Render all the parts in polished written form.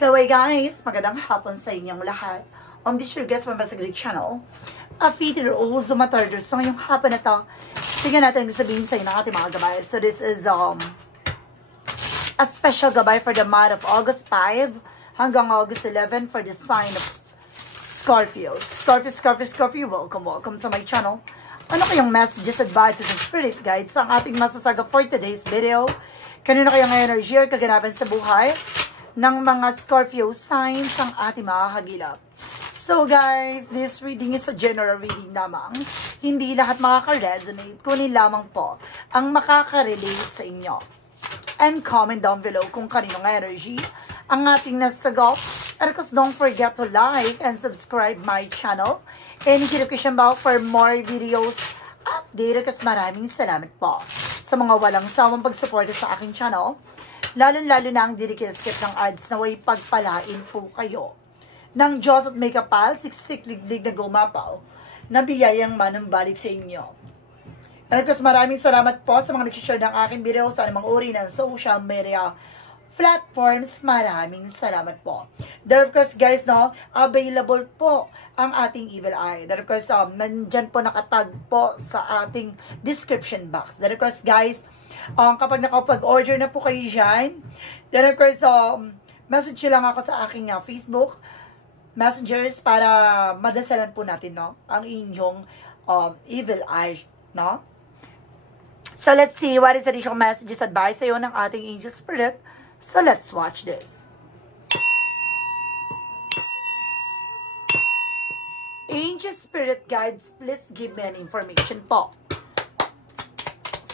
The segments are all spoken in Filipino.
Hello guys! Magandang hapon sa inyong lahat. This is your guest from Basagrig Channel. Peter Ozo Matarder. So ngayong hapon na to, tingnan natin ang sabihin sa inyo ng ating mga gabay. So this is a special gabay for the month of August 5 hanggang August 11 for the sign of Scorpio. Scorpio, welcome to my channel. Ano kayong messages, advices, and spirit guides ang ating masasaga for today's video? Kanino kayang energy or kaganapan sa buhay ng mga Scorpio signs ang ating makakagilap? So guys, this reading is a general reading lamang. Hindi lahat makaka-resonate, kunin lamang po ang makaka-relate sa inyo. And comment down below kung kaninong energy ang ating nasagop. And of course, don't forget to like and subscribe my channel. And hit the notification bell for more videos update. Kasi maraming salamat po sa mga walang sawang pagsuporta sa aking channel. Lalo-lalo na ang dinikiskip ng ads na way pagpalain po kayo ng Diyos at may kapal, siksik-liglig na gumapaw na biyayang manumbalik sa inyo. And of course, maraming salamat po sa mga nag-share ng aking video sa anumang uri ng social media platforms. Maraming salamat po. There of course guys, no, available po ang ating Evil Eye. There of course, nandyan po nakatag po sa ating description box. There of course guys, kapag nakapag-order na po kayo dyan, then of course, message lang ako sa aking Facebook messengers para madasalan po natin, no, ang inyong Evil Eye, no? So let's see what is additional messages, advice sa'yo ng ating angel spirit. So let's watch this. Angel spirit guides, please give me an information po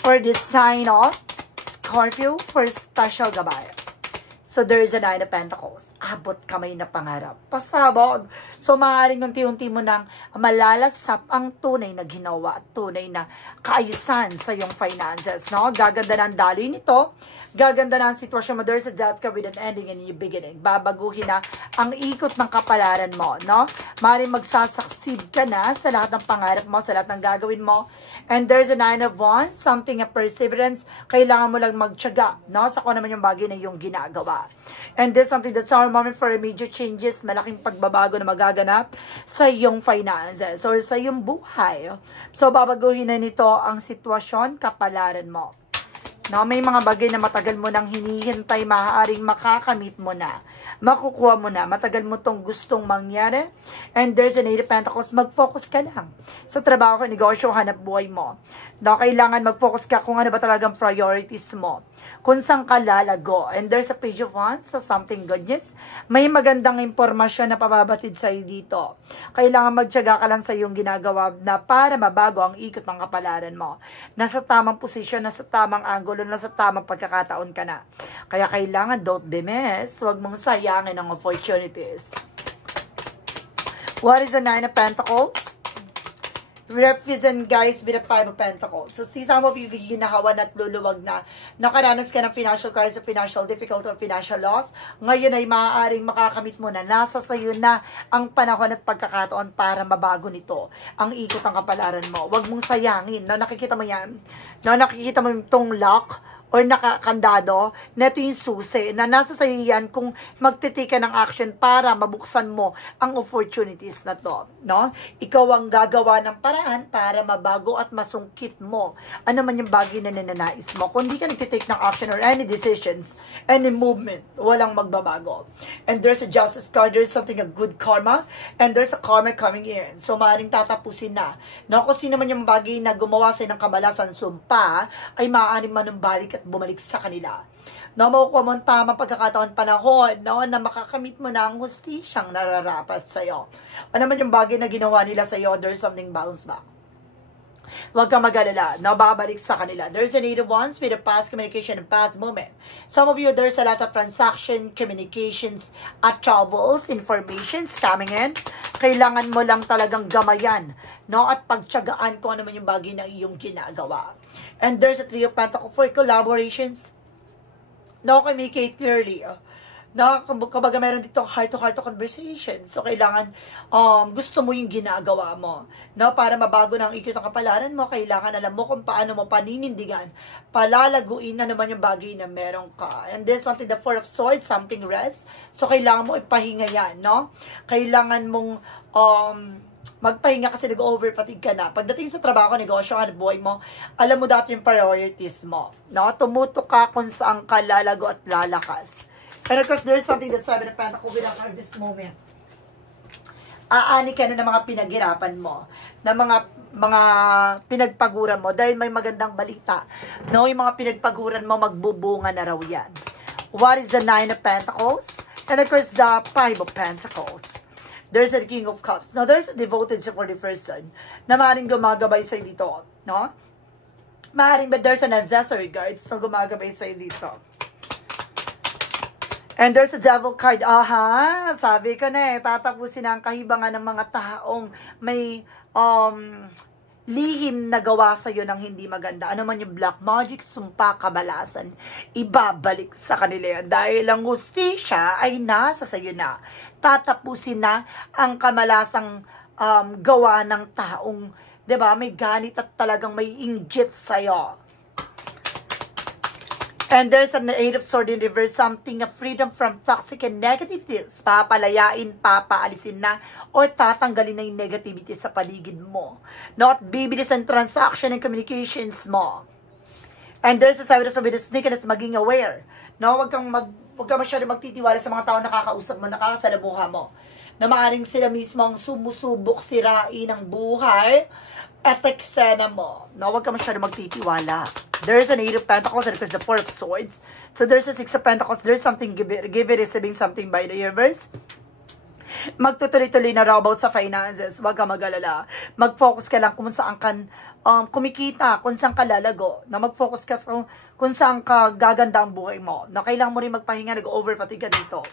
for this sign of Scorpio for special gabay. So there's a Nine of Pentacles. Abot kamay na pangarap. Pasabog. So maaaring unti-unti mo nang malalasap ang tunay na ginawa at tunay na kaayusan sa iyong finances. No? Gaganda na ang daloy nito. Gaganda na ang sitwasyon mo. There's a death with an ending and a new beginning. Babaguhin na ang ikot ng kapalaran mo. No? Maaaring magsasucceed ka na sa lahat ng pangarap mo, sa lahat ng gagawin mo. And there's a Nine of Wands, something of perseverance. Kailangan mo lang magtiyaga, no? Sa kung naman yung bagay na yung ginagawa. And this something that's our moment for major changes, malaking pagbabago na magaganap sa iyong finances or sa iyong buhay. So, babaguhin na nito ang sitwasyon, kapalaran mo. No, may mga bagay na matagal mo nang hinihintay, maaaring makakamit mo na. Makukuha mo na. Matagal mo tong gustong mangyari. And there's an Eight of Pentacles. Mag-focus ka lang sa trabaho, negosyo, hanap buhay mo. No, kailangan mag-focus ka kung ano ba talagang priorities mo. Kung saan ka lalago. And there's a Page of Wands, so something good news. May magandang impormasyon na pababatid sa'yo dito. Kailangan magtiyaga ka lang sa iyong ginagawa na para mabago ang ikot ng kapalaran mo. Nasa tamang posisyon, nasa tamang angulo, nasa tamang pagkakataon ka na. Kaya kailangan, don't be miss. Huwag mong sayangin ang opportunities. What is the Nine of Pentacles? Represent guys with the Five of Pentacles. So see some of you ginahawan at luluwag na nakaranas ka ng financial crisis, financial difficulty, or financial loss. Ngayon ay maaaring makakamit mo na. Nasa sayo na ang panahon at pagkakataon para mabago nito ang ikot ng kapalaran mo. Huwag mong sayangin. No, nakikita mo yan? No, nakikita mo itong lock or nakakandado, na ito yung susi, na nasa sayo yan kung magtitika ng action para mabuksan mo ang opportunities na to. No? Ikaw ang gagawa ng paraan para mabago at masungkit mo ano man yung bagay na ninanais mo. Kung di ka nagtitake ng action or any decisions, any movement, walang magbabago. And there's a justice card, there's something a good karma, and there's a karma coming in. So maaaring tatapusin na. No? Kung sino man yung bagay na gumawa sa'yo ng kamalasan sumpa, ay maaaring manumbalik at bumalik sa kanila. No, makukuha mo ang tamang pagkakataon panahon, no, na makakamit mo na ang hustisyang nararapat sa'yo. Ano naman yung bagay na ginawa nila sa'yo, there's something bounce back. Huwag kang mag-alala, no, babalik sa kanila. There's a Eight of Wands with a past communication and past moment. Some of you, there's a lot of transaction, communications, at travels, informations coming in. Kailangan mo lang talagang gamayan, no, at pagtiyagaan kung ano man yung bagay na iyong ginagawa. And there's a Three of Pentacles for collaborations. No, communicate clearly. Na, kumbaga meron dito heart-to-heart conversation. So, kailangan, gusto mo yung ginagawa mo. No? Para mabago ng ikot ang kapalaran mo, kailangan alam mo kung paano mo paninindigan, palalaguin na naman yung bagay na meron ka. And there's something, the Four of Swords, something rest. So, kailangan mo ipahinga yan, no? Kailangan mong, magpahinga kasi nag-overfatigue ka na. Pagdating sa trabaho, negosyo, at buhay mo, alam mo dati yung priorities mo. No? Tumutok ka kung saan ka lalago at lalakas. And of course, there's something that Seven of Pentacles with this moment. Aani ka na ng mga pinaghirapan mo, ng mga pinagpaguran mo, dahil may magandang balita. No, yung mga pinagpaguran mo, magbubunga na raw yan. What is the Nine of Pentacles? And of course, the Five of Pentacles. There's the King of Cups. Now, there's a devoted supportive person na maaaring gumagabay sa'yo dito. No? Maaaring, but there's an ancestor guides na gumagabay sa'yo dito. And there's a devil card. Aha, sabi ko na tatapusin ang kahibangan ng mga taong may lihim na gawa sa'yo ng hindi maganda. Ano man yung black magic, sumpa, kabalasan, ibabalik sa kanila yan. Dahil ang hustisya ay nasa sa'yo na. Tatapusin na ang kamalasang gawa ng taong, 'di ba, may ganit at talagang may inggit sa'yo. And there's an Eight of Swords in reverse, something of freedom from toxic and negative things. Papalayain, papaalisin na, o tatanggalin na yung negativity sa paligid mo. Not bibilis ang transaction and communications mo. And there's a Seven of Swords with a sneakiness, maging aware. No, wag kang masyado magtitiwala sa mga tao na nakakausap mo, nakakasalamuha mo. Na maaaring sila mismo ang sumusubok sirain ng buhay at eksena mo. No, wag ka masyado magtitiwala. There's an Eight of Pentacles and because the Four of Swords. So there's a Six of Pentacles. There's something give it receiving something by the universe. Magtutuloy-tuloy na raw about sa finances. Huwag ka mag-alala. Mag-focus ka lang kung saan ka kumikita, kung saan ka lalago. Na mag-focus ka kung saan ka gaganda ang buhay mo. Na kailangan mo rin magpahinga, nag-overfatigue ka dito.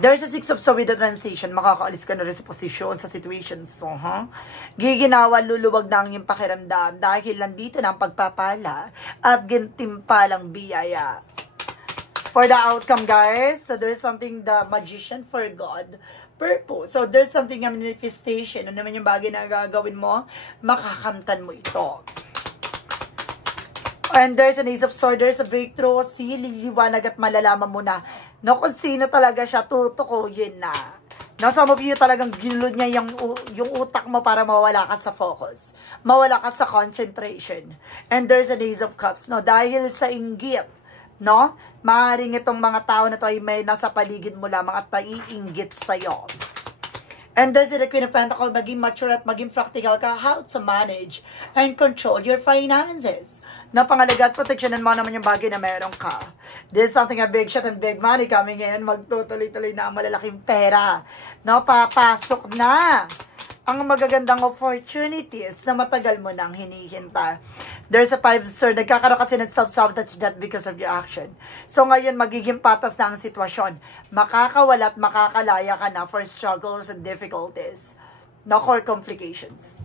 There's a Six of Swords with the transition. Makakaalis ka na rin sa posisyon, sa situations. So, giginawa, luluwag na ang iyong pakiramdam dahil nandito na ang pagpapala at gintimpalang biyaya. For the outcome, guys, so there's something, the Magician for God purpose. So, there's something, a manifestation. Ano naman yung bagay na gagawin mo, makakamtan mo ito. And there's an Ace of Swords, there's a breakthrough. Liliwanag at malalaman mo na kung sino talaga siya, tutukuyin na. No, some of you talagang ginulod niya yung utak mo para mawala ka sa focus. Mawala ka sa concentration. And there's an Ace of Cups. No, dahil sa inggit, no, maaaring itong mga tao na to ay may nasa paligid mo lamang at naiinggit sa'yo. And there's the Queen of Pentacles, maging mature at maging practical ka, how to manage and control your finances. Na pangalaga at proteksyonan mo naman yung bagay na meron ka. There's something, a big shot and big money coming in. Magtutuloy-tuloy na malalaking pera. No, papasok na ang magagandang opportunities na matagal mo nang hinihintay. There's a Five of Swords. Nagkakaroon kasi ng self-sabotage that because of your action. So ngayon, magiging patas na ang sitwasyon. Makakawala at makakalaya ka na for struggles and difficulties. No, core complications.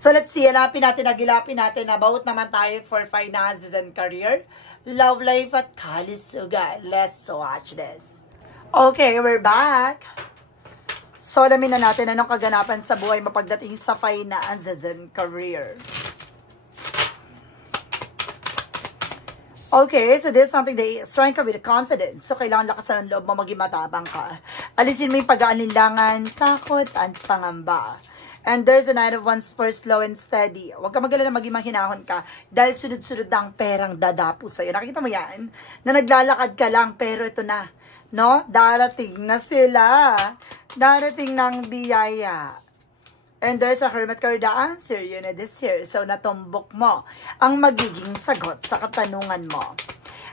So let's see, hanapin natin, nagilapin natin about naman tayo for finances and career, love life at kalusugan. Let's watch this. Okay, we're back. So alamin na natin anong kaganapan sa buhay mapagdating sa finances and career. Okay, so there's something that strength ka with confidence. So kailangan lakasan ng loob mo, maging matabang ka. Alisin mo yung pag-aalinlangan, takot, at pangamba. And there's a Knight of Wands for slow and steady. Huwag ka magalala, maging mahinahon ka. Dahil sunod-sunod na ang perang dadapo sa'yo. Nakikita mo yan? Na naglalakad ka lang, pero ito na. No? Darating na sila. Darating ng biyaya. And there's a Hermit card, the answer. Yun na this here. So, natumbok mo ang magiging sagot sa katanungan mo.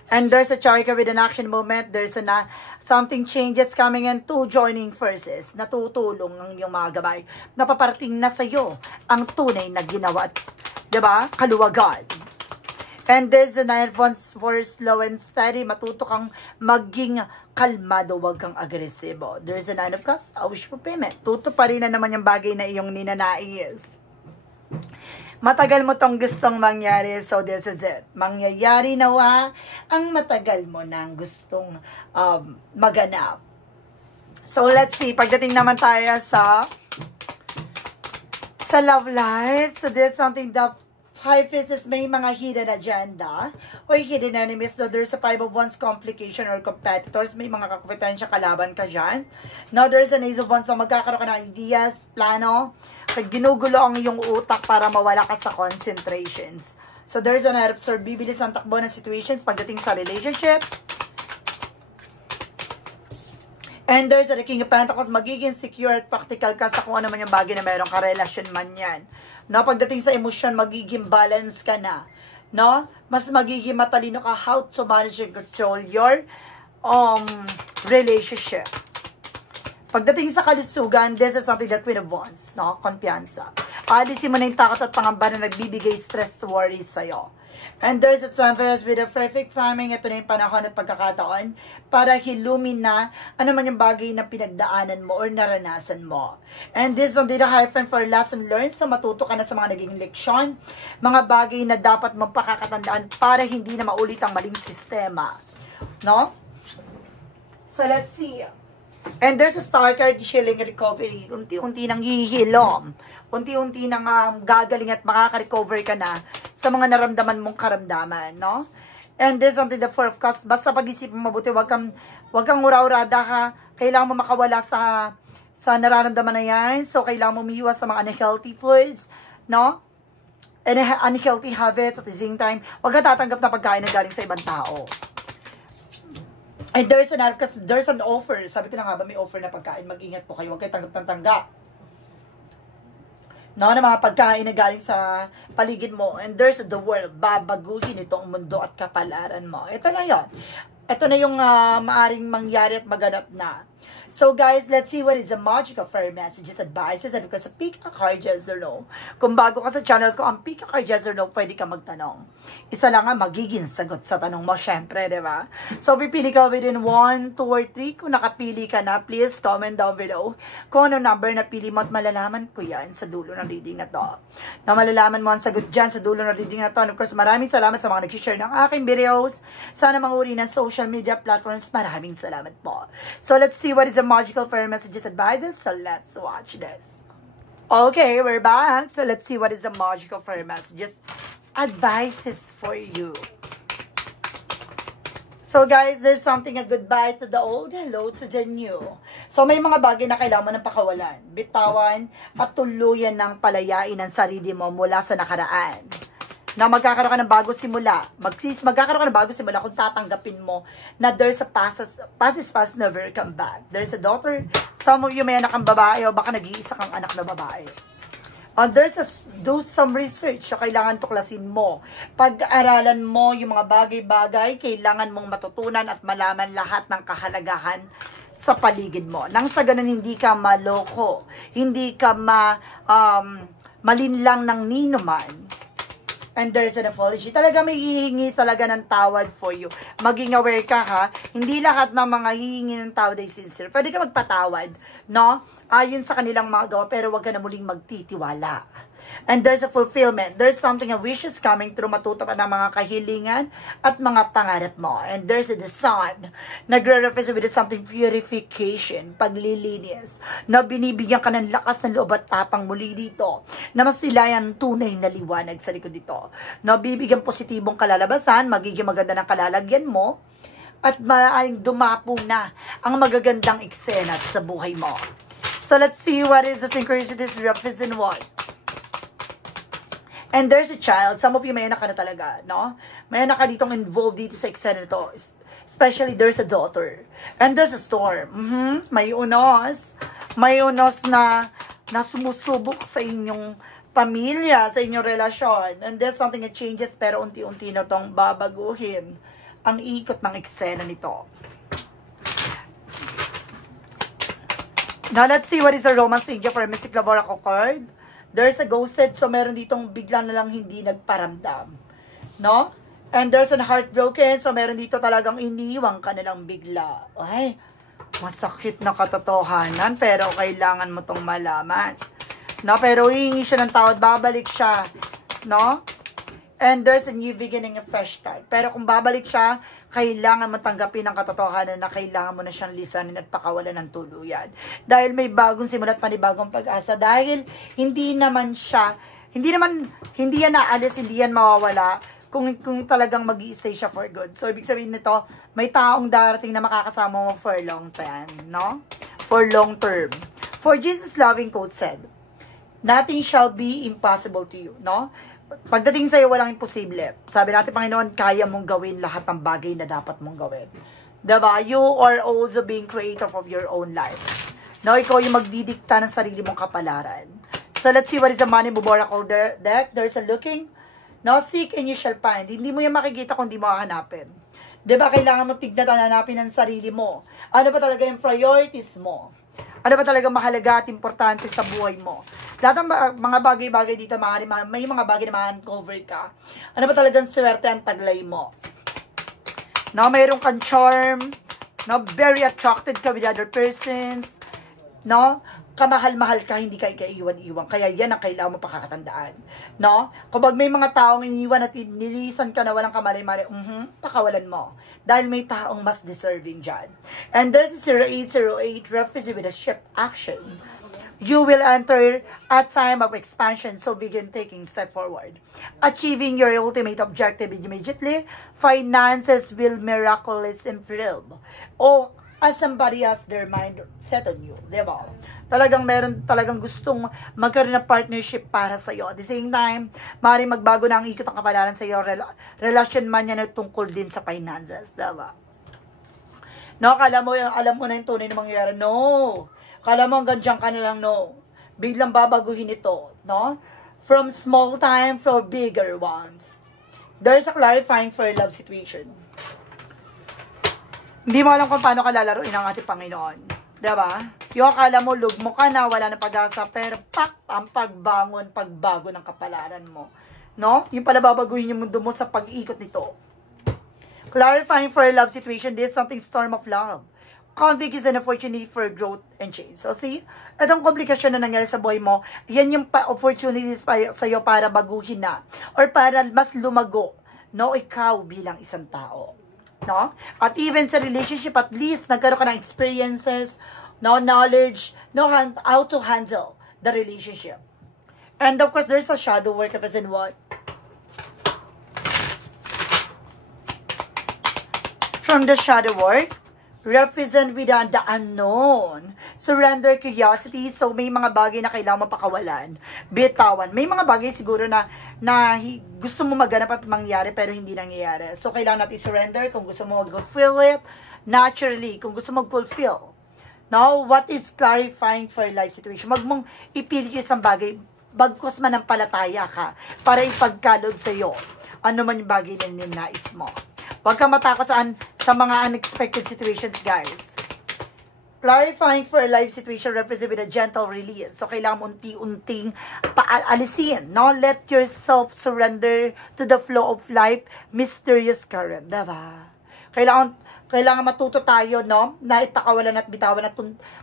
And there's a Chariot with an action moment. There's a something changes coming in, two joining forces. Natutulong ang iyong mga gabay. Napaparating na sa'yo ang tunay na ginawa. Diba? Kaluwagan. And there's a Nine of Wands for slow and steady. Matuto kang maging kalmado, wag kang agresibo. There's a Nine of Cups, a wish fulfillment. Tuto pa rin na naman yung bagay na iyong ninanais. Matagal mo tong gustong mangyari, so this is it. Mangyayari nawa ang matagal mo nang gustong maganap. So let's see, pagdating naman tayo sa love life. So there's something that High Priestess may mga hidden agenda or hidden enemies. No, there's a Five of Wands complication or competitors. May mga kakompetensya kalaban ka dyan. Now, there's an Ace of Wands. So, magkakaroon ka ng ideas, plano. Ginugulo ang iyong utak para mawala ka sa concentrations. So, there's an Knight of Swords. Bibilis ang takbo ng situations pagdating sa relationship. And there's a King of Pentacles. Magiging secure at practical ka sa kung ano man yung bagay na meron ka, relasyon man yan. No, pagdating sa emosyon, magiging balance ka na. No? Mas magiging matalino ka how to manage and control your relationship. Pagdating sa kalusugan, this is something that Queen of Wands, no? Kumpiyansa. Alisin mo na yung takot at pangamba na nagbibigay stress, worries sa'yo. And there's a Temperance with a perfect timing. Ito na yung panahon at pagkakataon para hilumin na ano man yung bagay na pinagdaanan mo or naranasan mo. And this is on the Hierophant for lesson learned. So matuto ka na sa mga naging leksyon, mga bagay na dapat mong pakakatandaan para hindi na maulit ang maling sistema. No? So let's see. And there's a Star card, healing recovery. Unti-unti nang hihilom. Unti-unti nang gagaling at makaka-recover ka na sa mga naramdaman mong karamdaman, no? And this is something the Four of Cups. Basta pag-isip mo mabuti, wag kang ura-urada ha. Kailangan mo makawala sa nararamdaman na yan. So, kailangan mo umiwas sa mga unhealthy foods, no? And unhealthy habits at the same time. Wag ka tatanggap na pagkain na galing sa ibang tao. And there's an offer. Sabi ko na nga ba, may offer na pagkain. Mag-ingat po kayo. Huwag kayo tanggap ng tanggap. No, na mga pagkain na galing sa paligid mo. And there's the world. Babaguhin itong mundo at kapalaran mo. Ito na yon. Ito na yung maaring mangyari at maganap na. So guys, let's see what is the magical fairy messages, advices, and because pick a card, yes or no. Kung bago ka sa channel ko, ang pick a card, yes or no, pwede ka magtanong. Isa lang ang magiging sagot sa tanong mo, syempre, di ba? So, pipili ka within 1, 2, or 3. Kung nakapili ka na, please comment down below kung ano number na pili mo at malalaman ko yan sa dulo ng reading na to. Na malalaman mo ang sagot dyan sa dulo ng reading na to. And of course, maraming salamat sa mga nag-share ng aking videos. Sana manguri ng social media platforms. Maraming salamat po. So, let's see what is the magical fairy messages, advices. So let's watch this. Okay, we're back. So let's see what is the magical fairy messages, advices for you. So guys, there's something, a goodbye to the old, hello to the new. So may mga bagay na kailangan mo ng pakawalan, bitawan at tuluyan ng palayain ang sarili mo mula sa nakaraan. Na magkakaroon ka ng bago simula. Magkakaroon ka ng bago simula kung tatanggapin mo na there's a past is past, never come back. There's a daughter. Some of you may anak kang babae o baka nag-iisa kang anak na babae. Do some research. So, kailangan tuklasin mo. Pag-aralan mo yung mga bagay-bagay, kailangan mong matutunan at malaman lahat ng kahalagahan sa paligid mo. Nang sa ganun, hindi ka maloko. Hindi ka malinlang ng ninuman. And there's an apology. Talaga may hihingi talaga ng tawad for you. Maging aware ka ha. Hindi lahat ng mga hihingi ng tawad ay sincere. Pwede ka magpatawad, no? Ayon sa kanilang mga gawa, pero wag ka na muling magtitiwala. And there's a fulfillment. There's something, a wish is coming through, matutupad ng mga kahilingan at mga pangarap mo. And there's the sun. Nagre-represent with something purification, paglilinis, na binibigyan ka ng lakas ng loob at tapang muli dito, na masilayan tunay na liwanag sa likod dito. Na bibigyan positibong kalalabasan, magiging maganda ng kalalagyan mo, at maaaring dumapo na ang magagandang eksena sa buhay mo. So let's see what is the synchronicities represent what. And there's a child. Some of you may anak ka na talaga, no? May anak ka ditong involved dito sa eksena nito. Especially, there's a daughter. And there's a storm. May unos. May unos na sumusubok sa inyong pamilya, sa inyong relasyon. And there's something that changes, pero unti-unti na itong babaguhin ang ikot ng eksena nito. Now, let's see what is a romance angel for a Mystic Love Oracle card. There's a ghosted, so meron ditong bigla na lang hindi nagparamdam. No? And there's an heartbroken, so meron dito talagang iniwang ka na lang bigla. Ay, masakit na katotohanan, pero kailangan mo tong malaman. No? Pero hihingi siya ng tawad, babalik siya no? And there's a new beginning, a fresh start. Pero kung babalik siya, kailangan mo tanggapin ang katotohanan na kailangan mo na siyang lisanin at pakawalan ng tuluyan. Dahil may bagong simula at panibagong pag-asa. Dahil hindi yan naalis, hindi yan mawawala kung talagang mag-i-stay siya for good. So, ibig sabihin nito, may taong darating na makakasama mo for long time, no? For long term. For Jesus' loving quote said, nothing shall be impossible to you, no? Pagdating sa'yo, walang imposible. Sabi natin, Panginoon, kaya mong gawin lahat ng bagay na dapat mong gawin. Diba? You are also being creator of your own life. No, ikaw yung magdidikta ng sarili mong kapalaran. So, let's see what is the money oracle deck. There's a looking. No, seek and you shall find. Hindi mo yan makikita kung di mo hahanapin. Diba? Kailangan mo tignan at hanapin ang sarili mo. Ano ba talaga yung priorities mo? Ano ba talaga mahalaga at importante sa buhay mo? Lahat ng mga bagay-bagay dito, may mga bagay na ma-uncover ka. Ano ba talagang swerte ang taglay mo? No, mayroon kang charm. No, very attracted ka with other persons. No, kamahal-mahal ka, hindi ka ikaiwan-iwan. Kaya yan ang kailangan mo pakakatandaan. No, kapag may mga taong iniwan at nilisan ka na walang kamali-mali, pakawalan mo. Dahil may taong mas deserving dyan. And there's a 0808 reference with a shift action. You will enter a time of expansion, so begin taking step forward. Achieving your ultimate objective immediately, finances will miraculously improve. O as somebody has their mind set on you, diba? Meron talagang gustong magkaroon ng partnership para sa iyo. At the same time, maaaring magbago na ang ikot ng kapalaran sa iyo, relasyon man yan na tungkol din sa finances, diba? No, alam mo na yung tunay na mangyayari. No. Kala mo hanggang dyan ka na lang, no. Biglang babaguhin ito, no? From small time for bigger ones. There's a clarifying for love situation. Hindi mo alam kung paano ka lalaruin ang ating Panginoon. Diba? Yung akala mo, lugmo ka na, wala na pag-asa, pero ang pagbago ng kapalaran mo. No? Yung pala babaguhin yung mundo mo sa pag-ikot nito. Clarifying for love situation, this is something storm of love. Conflict is an opportunity for growth and change. So, see, itong komplikasyon na nangyari sa buhay mo, yan yung opportunities sa iyo para baguhin na or para mas lumago, no, ikaw bilang isang tao. No? At even sa relationship, at least, nagkaroon ka ng experiences, no, knowledge, no, how to handle the relationship. And of course, there's a shadow work represent what? From the shadow work, represent with the unknown. Surrender curiosity. So, may mga bagay na kailangan mapakawalan. Bitawan. May mga bagay siguro na gusto mo maganap at mangyari pero hindi nangyayari. So, kailangan natin surrender kung gusto mo mag-fulfill it naturally. Kung gusto mo mag-fulfill. Now, what is clarifying for life situation? Wag mong ipilit yung isang bagay bagkos man ang palataya ka para ipagkaloob sa iyo ano man yung bagay na ninais mo. Huwag kang matakot sa mga unexpected situations, guys. Clarifying for a life situation represents with a gentle release. So, kailangan unti-unting paalisin, no? Let yourself surrender to the flow of life, mysterious current. Diba? Kailangan matuto tayo, no? Na ipakawalan at bitawan at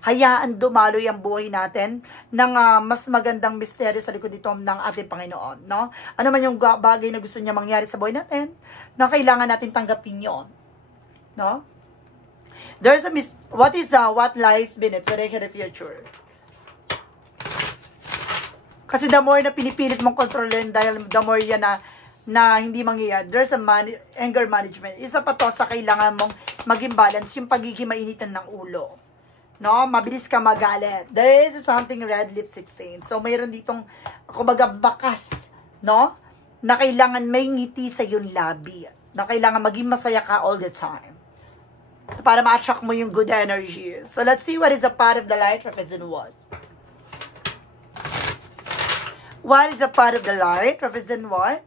hayaan dumaloy ang buhay natin ng mas magandang misteryo sa likod dito ng ating Panginoon, no? Ano man yung bagay na gusto niya mangyari sa buhay natin, na kailangan natin tanggapin yon, no? There's a what lies beneath the future? Kasi the more na pinipilit mong kontrolin dahil the more yan na hindi mangyayari, there's a anger management. Isa pa to sa kailangan mong maging balance, yung pagiging mainitan ng ulo. No? Mabilis ka magalit. There is something red lipstick stain. So, mayroon ditong, kumbaga, bakas, no? Na kailangan may ngiti sa yung labi. Na kailangan maging masaya ka all the time. Para ma-attract mo yung good energy. So, let's see what is a part of the light represent what? What is a part of the light represent what?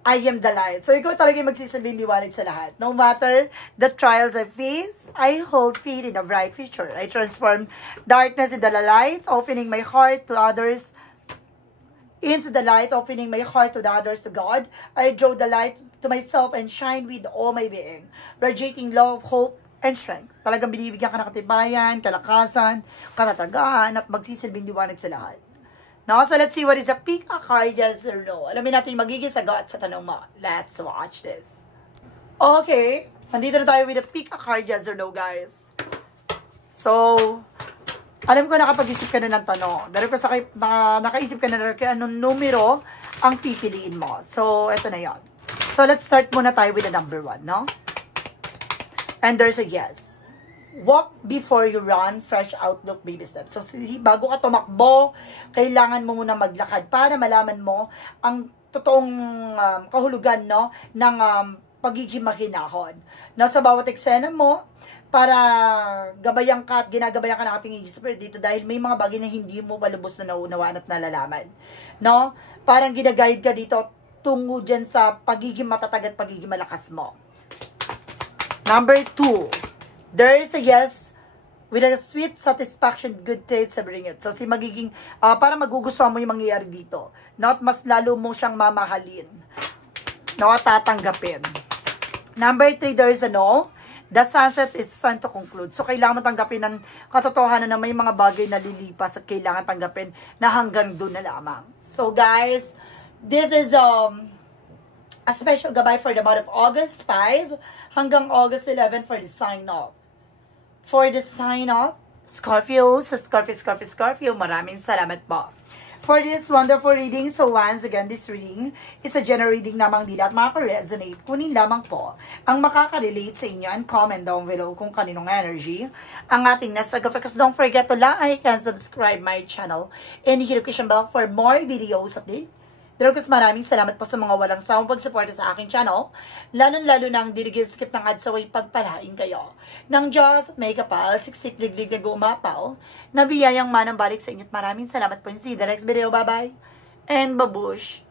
I am the light. So, ikaw talaga yung magsisilbing liwanag sa lahat. No matter the trials I face, I hold faith in a bright future. I transform darkness into the light, opening my heart to others, into the light, opening my heart to the others, to God. I draw the light to myself and shine with all my being, radiating love, hope, and strength. Talagang binibigyan ka ng katibayan, kalakasan, katatagaan, at magsisilbing liwanag sa lahat. No? So, let's see what is a pick a card, yes or no. Alamin natin yung magiging sagot sa tanong mo. Let's watch this. Okay. Nandito na tayo with a pick a card, yes or no, guys. So, alam ko nakapag-isip ka na ng tanong. Dahil ko sa nakaisip ka na kaya anong numero ang pipiliin mo. So, eto na yon. So, let's start muna tayo with the number 1, no? And there's a yes. Walk before you run, fresh outlook, baby steps. So, bago ka tumakbo, kailangan mo muna maglakad para malaman mo ang totoong kahulugan, no, ng pagiging mahinahon. No, sa bawat eksena mo, para gabayan ka at ginagabayan ka ng ating Angel Spirit dito dahil may mga bagay na hindi mo malubos na nauunawaan at nalalaman. No? Parang ginaguide ka dito tungo dyan sa pagiging matatag at pagiging malakas mo. Number 2, there is a yes with a sweet satisfaction, good taste, savoring it. So, magiging, para magugustuhan mo yung mangyayari dito. Not mas lalo mo siyang mamahalin. No, tatanggapin. Number 3, there is a no. The sunset, it's time to conclude. So, kailangan mo tanggapin ng katotohanan na may mga bagay na lilipas at kailangan tanggapin na hanggang doon na lamang. So, guys, this is a special gabay for the month of August 5 hanggang August 11 for the sign-off. For the sign-off, Scorpio, maraming salamat po for this wonderful reading. So once again, this reading is a general reading namang di lahat makaka-resonate. Kunin lamang po ang makaka-relate sa inyo and comment down below kung kaninong energy ang ating nasa focus. Don't forget to like and subscribe my channel and hit the notification bell for more videos update. Dragos, maraming salamat po sa mga walang sawang pagsuporta sa aking channel. Lalo-lalo nang skip ng ads away pagpalain kayo. Nang Diyos at may kapal, siksik liglig na gumapaw, nabiyayang manang balik sa inyo. Maraming salamat po. See you in the next video. Bye-bye. And babush.